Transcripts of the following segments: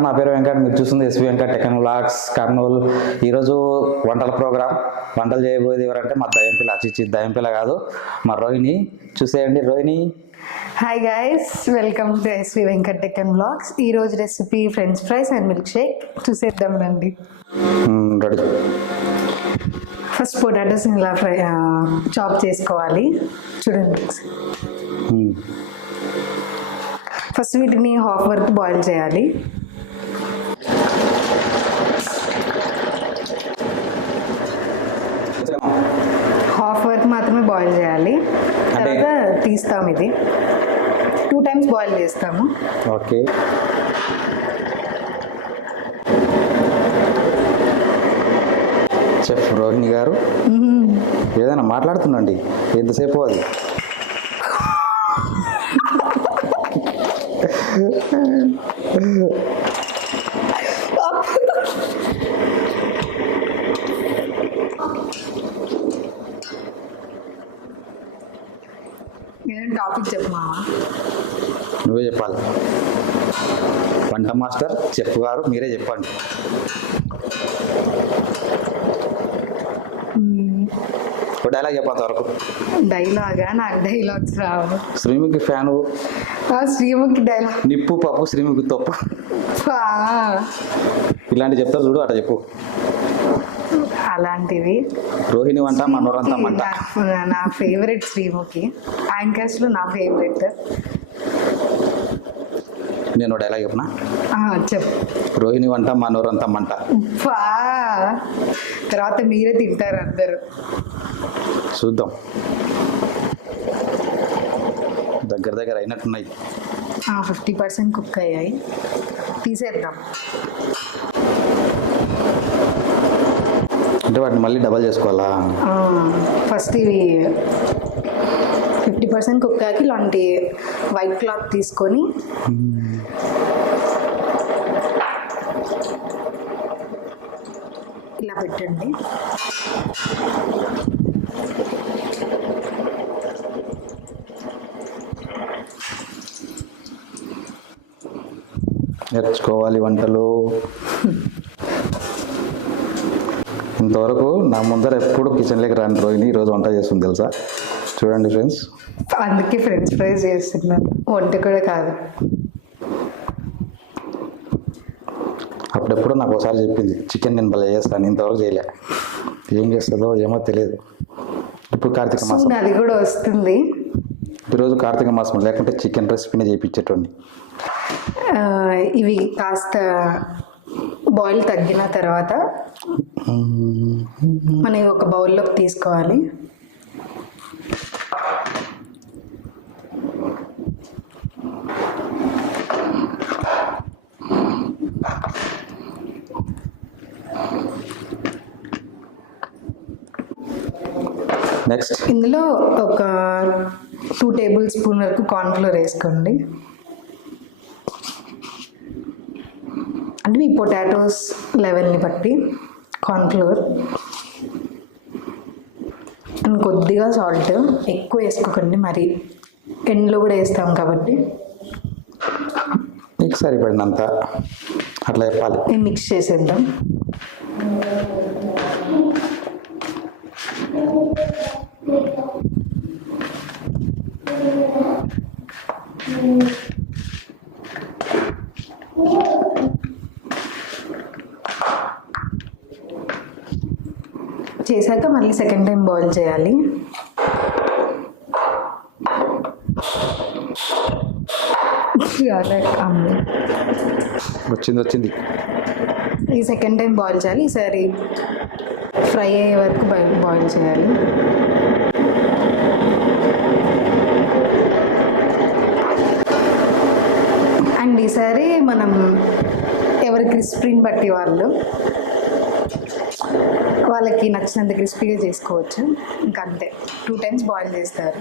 నమస్కారం, నా పేరు వెంకట్. మీరు చూస్తుంది svvenkattechvlogs కర్నూలు. ఈరోజు వంటల ప్రోగ్రామ్. వంటలు చేయబోయేది ఎవరంటే మా దయంపిల్ల, చిచ్చి దయంపిల్ల కాదు, మా రోహిణి. చూసేయండి Rohini. Hi guys, welcome to svvenkattechvlogs. ఈ రోజు recipe French fries and milk shake. చూసేద్దాం రండి. రెడీ. ఫస్ట్ పొటాటోస్ ఇలా చాప్ చేసుకోవాలి. చూడండి, ఫస్ట్ వీటిని హాఫ్ వరకు బాయిల్ చేయాలి. హాఫ్ వరకు మాత్రమే బాయిల్ చేయాలి. తర్వాత తీస్తాం. ఇది 2 times బాయిల్ చేస్తాము. ఓకే. చెఫ్ రోహిణి గారు ఏదైనా మాట్లాడుతుండండి, ఎంతసేపు అది. టాపిక్ చెప్పమా? నువ్వే చెప్పాలి. వంట మాస్టర్ చెఫ్ గారు, మీరే చెప్పండి. డైలాగ్ చెప్పంత వరకు. డైలాగా? నాకు డైలాగ్స్ రావు. శ్రీముఖి ఫ్యాను. శ్రీముఖి డైలాగ్. నిప్పు పప్పు శ్రీముఖి తప్పు, ఇలాంటి చెప్తారు చూడు, అట్లా చెప్పు. అలాంటివి. రోహిణి వంట మనోరంతా మంట. నా ఫేవరెట్ శ్రీముఖి. యాంకర్స్ లో నా ఫేవరెట్. నేను డైలాగ్ చెప్పనా? చెప్పు. రోహిణి వంట మనోరంతా మంట. తర్వాత మీరే తింటారు అందరు. చూద్దాం. దగ్గర దగ్గర అయినట్టున్నాయి. 50% కుక్ అయ్యాయి. తీసేద్దాం. అంటే వాటిని మళ్ళీ డబల్ చేసుకోవాలా? ఫస్ట్ ఇవి 50% కుక్ అయ్యాక ఇలాంటి వైట్ క్లాత్ తీసుకొని ఇలా పెట్టండి. నేర్చుకోవాలి వంటలు. ఇంతవరకు నా ముందర ఎప్పుడు కిచెన్లోకి రాని రోహిణి ఈరోజు వంట చేస్తుంది తెలుసా? చూడండి ఫ్రెండ్స్. అందుకే ఫ్రెంచ్ ఫ్రైస్ చేస్తున్నాను, వంట కూడా కాదు. అప్పుడెప్పుడు నాకు ఒకసారి చెప్పింది, చికెన్ నేను భలే చేస్తాను, ఇంతవరకు చేయలే. ఏం చేస్తుందో ఏమో తెలియదు. ఇప్పుడు కార్తీక మాసం, అది కూడా వస్తుంది. ఈరోజు కార్తీక మాసం, లేకుంటే చికెన్ రెసిపీనే చేయించేటోండి. ఇవి కాస్త బాయిల్ తగ్గిన తర్వాత మనం ఒక బౌల్లోకి తీసుకోవాలి. నెక్స్ట్ ఇందులో ఒక 2 tablespoon వరకు కార్న్ఫ్లోర్ వేసుకోండి. అంటే మీ పొటాటోస్ లెవెల్ని బట్టి కార్న్ఫ్లోర్. అండ్ కొద్దిగా సాల్ట్, ఎక్కువ వేసుకోకండి, మరి ఎండ్లో కూడా వేస్తాం కాబట్టి. మీకు సరిపడినంత అట్లా చెప్పాలి. మిక్స్ చేసేద్దాం. చేశాక మళ్ళీ సెకండ్ టైం బాయిల్ చేయాలి. వచ్చింది. ఈ సెకండ్ టైం బాయిల్ చేయాలి. ఈసారి ఫ్రై అయ్యే వరకు బాయిల్ చేయాలి. అండ్ ఈసారి మనం ఎవరి క్రిస్పీని బట్టి వాళ్ళకి నచ్చినంత క్రిస్పీగా చేసుకోవచ్చు. ఇంకా అంతే, 2 times బాయిల్ చేస్తారు.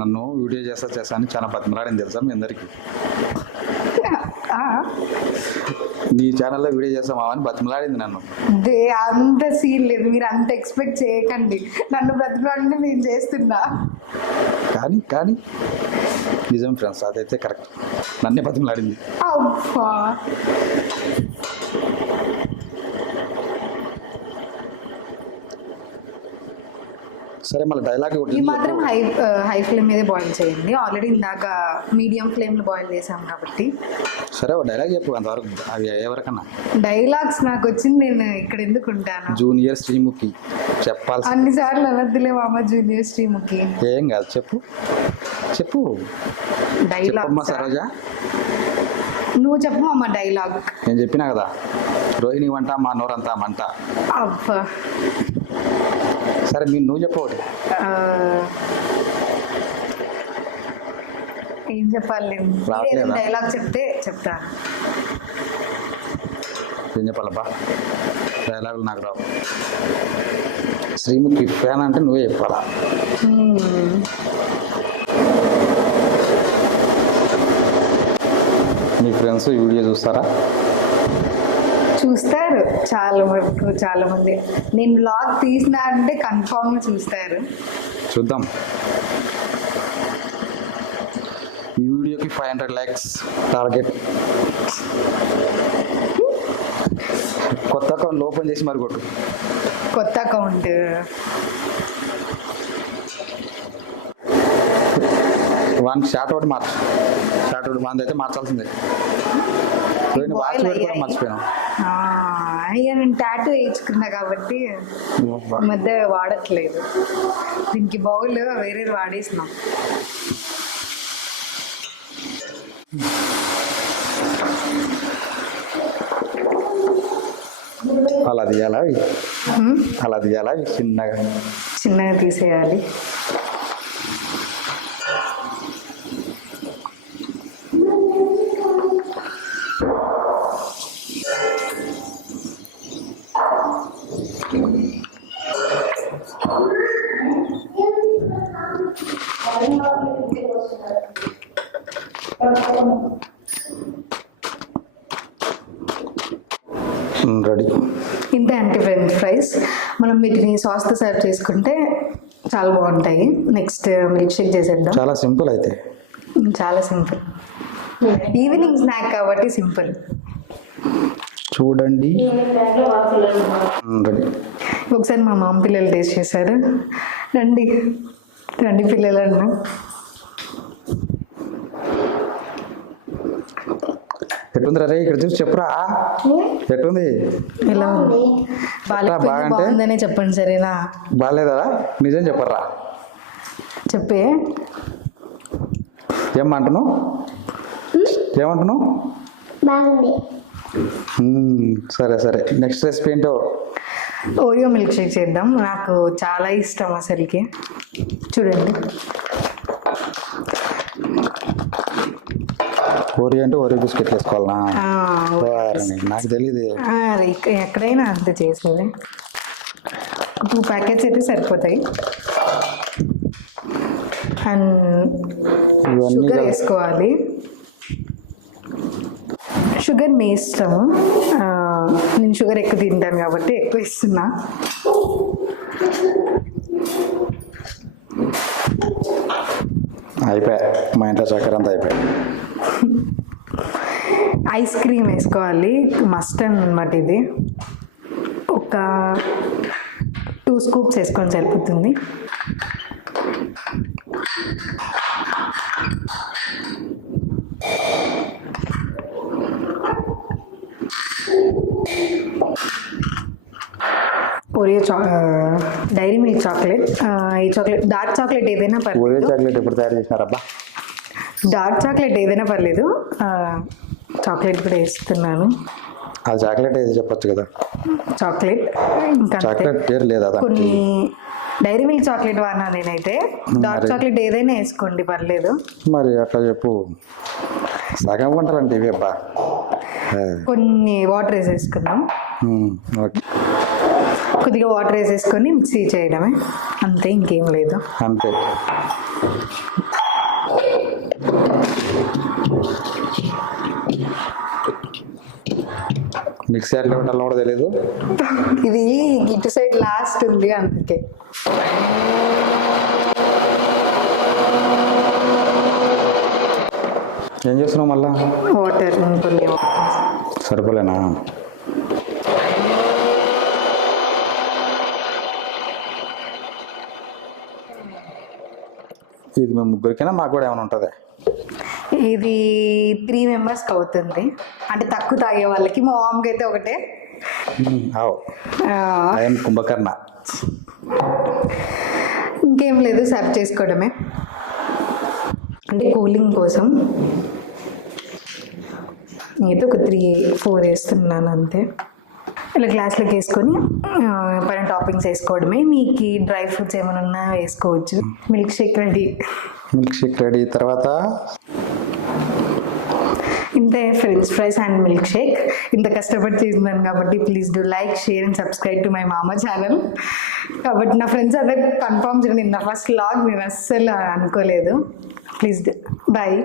నన్ను వీడియో చేస్తా అని చాలా బతిమలాడింది తెలుసా మీ అందరికీ. నీ ఛానల్లో వీడియో చేస్తామని బతిమలాడింది నన్ను. అంత సీన్ లేదు, మీరు అంత ఎక్స్పెక్ట్ చేయకండి. నన్ను బ్రతిమలాడితే నేను చేస్తున్నా. కానీ నిజం ఫ్రెండ్స్, అదైతే కరెక్ట్. నన్నే బతిమలాడింది. అబ్బా సరే, మళ్ళీ డైలాగ్ ఈ మాత్రం హై ఫ్లేమ్ మీదే బాయిల్ చేయండి. ఆల్రెడీ ఇందాక మీడియం ఫ్లేమ్లో బాయిల్ చేసాం కాబట్టి. సరే, ఒక డైలాగ్ చెప్పు అంతవరకు. అవి ఎవరికన్నా డైలాగ్స్ నాకు వచ్చింది, నేను ఇక్కడ ఎందుకు ఉంటాను. జూనియర్ శ్రీముఖి చెప్పాలి. అన్నిసార్లు అనద్దులే మామ జూనియర్ శ్రీముఖి. ఏం కాదు, చెప్పు డైలాగ్. సరోజా నువ్వు చెప్పు మామ డైలాగ్. నేను చెప్పినా కదా, రోహిణి వంట మా నోరంతా మంట. అబ్బా సరే, నువ్వు చెప్పు ఒకటి. ఏం చెప్పాలి? డైలాగ్ చెప్తా. ఏం చెప్పాలబ్బా, డైలాగులు నాకు రావు. శ్రీముఖి ఫ్యాన్ అంటే నువ్వే చెప్పాలా. మీ ఫ్రెండ్స్ ఈ వీడియో చూస్తారా? చూస్తారు, చాలా మంది. నేను వ్లాగ్ తీసినా అంటే కన్ఫామ్గా చూస్తారు. చూద్దాం. ఈ వీడియోకి 500 likes టార్గెట్. కొత్త అకౌంట్ ఓపెన్ చేసి మరి కొట్టు. కొత్త అకౌంట్ వన్ షార్ట్ ఒకటి మంది అయితే మార్చాల్సిందే. వాచ్ పెట్టుకోవడం మర్చిపోయాను. అయ్యా, నేను టాటూ వేయించుకున్నా కాబట్టి మధ్య వాడట్లేదు. దీనికి బౌల్ వేరే వాడేసినాం. అలా తీయాలా చిన్నగా తీసేయాలి. రెడీ. ఇంతే అండి ఫ్రెంచ్ ఫ్రైస్. మనం వీటిని సాస్తో సర్వ్ చేసుకుంటే చాలా బాగుంటాయి. నెక్స్ట్ మిల్క్ షేక్ చేసేద్దాం. చాలా సింపుల్. అయితే చాలా సింపుల్, ఈవినింగ్ స్నాక్ కాబట్టి సింపుల్. చూడండి, రెడీ. ఒకసారి మా మామ పిల్లలు టేస్ట్ చేశారు. రండి పిల్లలు అన్న. ఎట్టుంది రే? ఇక్కడ చూసి చెప్పురా, ఎట్టుంది? ఎలా ఉంది? బాగుందనే చెప్పండి, సరేనా? బాగాలేదా? నిజం చెప్పరా? చెప్పే. ఏమంటున్నావు? బాగుంది. సరే, నెక్స్ట్ రెసిపీ ఏంటో? ఓరియో మిల్క్ షేక్ చేద్దాం. నాకు చాలా ఇష్టం అసలుకి. చూడండి, ఓరియో అంటే ఓరియో బిస్కెట్ వేసుకోవాలనా? నాకు తెలియదు. ఎక్కడైనా అంతే చేసేది. 2 ప్యాకెట్స్ అయితే సరిపోతాయి. అండ్ షుగర్ వేసుకోవాలి. షుగర్ మీ ఇష్టము. నేను షుగర్ ఎక్కువ తింటాను కాబట్టి ఎక్కువ ఇస్తున్నా. అయిపోయా, మా ఇంట్లో చక్కెర అంతా అయిపోయా. ఐస్ క్రీమ్ వేసుకోవాలి. మస్ట్ అన్నమాట ఇది. ఒక 2 స్కూప్స్ వేసుకొని సరిపోతుంది. Oreo Dairy Milk chocolate. ఈ చాక్లెట్ డార్క్ చాక్లెట్ ఏదైనా పర్లేదు. ఓరియో చాక్లెట్ ఎప్పుడు తయారు చేసినారబ్బా? డార్క్ చాక్లెట్ ఏదైనా పర్లేదు. చాక్లెట్ కూడా వేస్తున్నాను. ఆ చాక్లెట్ ఏది చెప్పొచ్చు కదా? చాక్లెట్ ఇంకా చాక్లెట్ పేరు లేదా? కొన్ని డైరీ మిల్క్ చాక్లెట్ వాడినా నేనైతే. డార్క్ చాక్లెట్ ఏదైనా వేసుకోండి, పర్లేదు. మరి అట్లా చెప్పు. సగం వంటలు అంటే ఇవి అబ్బా. కొన్ని వాటర్ వేసేసుకుందాం. ఓకే, కొద్దిగా వాటర్ వేసేసుకొని మిక్సీ చేయడమే, అంతే, ఇంకేం లేదు. అంతే. మిక్సీ ఎట్లా పెట్టాలో కూడా తెలియదు. ఇది ఇటు సైడ్ లాస్ట్ ఉంది అందుకే. ఏం చేస్తున్నావు మళ్ళా? వాటర్ కొన్ని సరిపోలేనా? ఇది మేము ముగ్గురికైనా మాకు కూడా ఏమైనా ఉంటుంది? ఇది 3 మెంబర్స్కి అవుతుంది, అంటే తక్కువ తాగే వాళ్ళకి. మా మామకి అయితే ఒకటే. కుంభకర్ణ. ఇంకేం లేదు, సర్వ్ చేసుకోవడమే. అంటే కూలింగ్ కోసం నేనైతే ఒక 3-4 వేస్తున్నాను అంతే. ఇలా గ్లాస్లోకి వేసుకొని పైన టాపింగ్స్ వేసుకోవడమే. మీకు డ్రై ఫ్రూట్స్ ఏమైనా ఉన్నా వేసుకోవచ్చు. Milk shake ready. Milk shake ready. తర్వాత ఇంతే, French fries and milk shake. ఇంత కష్టపడి చేస్తున్నాను కాబట్టి please do like, share and subscribe to my మామ ఛానల్. కాబట్టి నా ఫ్రెండ్స్ అందరు కన్ఫర్మ్ చేయండి. నా ఫస్ట్ వ్లాగ్ నేను అస్సలు అనుకోలేదు. Please bye.